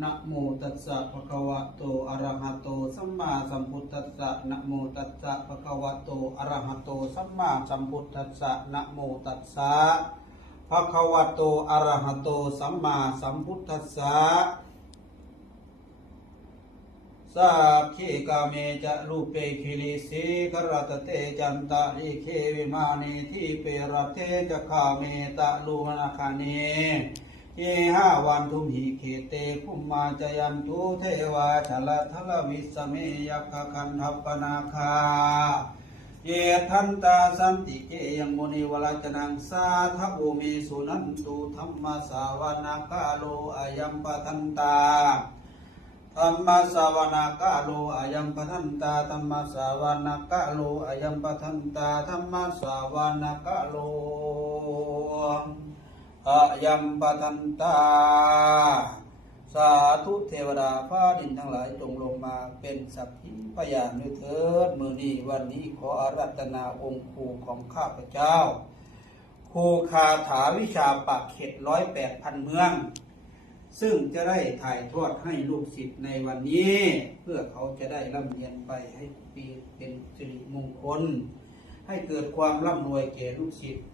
นะโมตัสสะภะคะวะโตอะระหะโตสัมมาสัมพุทธัสสะนะโมตัสสะภะคะวะโตอะระหะโตสัมมาสัมพุทธัสสะนะโมตัสสะภะคะวะโตอะระหะโตสัมมาสัมพุทธัสสะสัพพิกาเมจะรูปเปคิลิสีกรตเตจันตะลิเควิมานีทิเปรเทจะคาเมตะลูนาคาเน เยห้าวันทุมหิเคเตภุมมาจยันตุเทวาชลทลวิสเมยักขคันทัปปนาคา เยทันตาสันติเกยังมุนิวลจนังสาทะอุเมสุนันตุธรรมสาวนาคาโลอายัมปทันตาธรรมสาวนากาโลอายัมปทันตาธรรมสาวนากาโลอายัมปทันตาธรรมสาวนากาโล อายัมปทันตา สาธุเทวดาฟ้าดินทั้งหลายจงลงมาเป็นสักขีพยานด้วยเถิดมือนี้วันนี้ขออารัตนาองค์ครูของข้าพเจ้าครูคาถาวิชาปักเข็ดร้อยแปดพันเมือง ซึ่งจะได้ถ่ายทอดให้ลูกศิษย์ในวันนี้ เพื่อเขาจะได้ร่ำเรียนไปให้ปีเป็นสิริมงคล ให้เกิดความร่ำรวยแก่ลูกศิษย์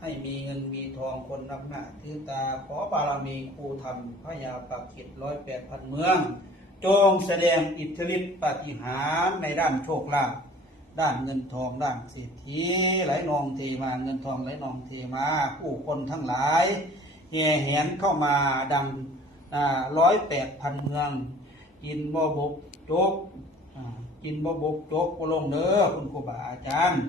ให้มีเงินมีทองคนนักหน้าถือตาขอบารมีครูธรรมพระยาปักเข็ดร้อยแปดพันเมือง จงแสดงอิทธิฤทธิปาฏิหาริย์ในด้านโชคลาภด้านเงินทองด้านเศรษฐีไหลนองเทมาเงินทองไหลนองเทมาผู้คนทั้งหลายแห่แหนเข้ามาดังร้อยแปดพันเมืองกินบ่บกโจก กินบ่บกจกบ่ลงเด้อคุณครูบาอาจารย์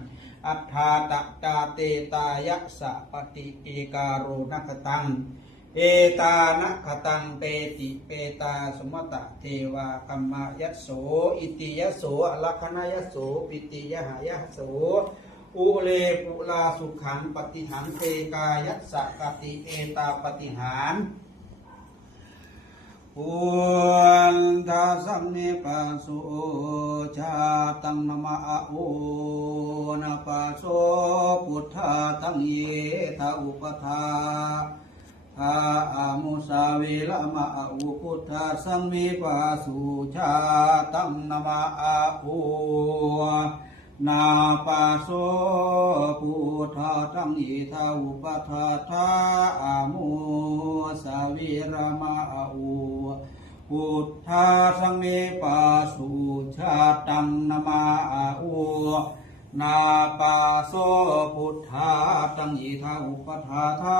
อัฏฐาตะตาเตตายัสะปฏิเอกาโรนักตัง เอตานะคตังเปติเปตาสมตะเทวากัมมายโส อิติยโสอลัคณายโส ปิติยหายโสอุเลปุลาสุขังปฏิหังเตกายัสสะกติเอตาปฏิหาร ปุนทาสัมเนปัสโสชาตังนมะอะโอนะปัสโสพุทธาตังเยทาอุปทาอาอามุสาเวละมะอุพุทธาสังวิปัสสุชาตังนมะอาอุ นาปาโสพุทธาตังอิทาอุปทาทาอามุสาเวรมาอุพุทธาสังวิปัสสุชาตังนมาอุนาปาโสพุทธาตังอิทาอุปทาทา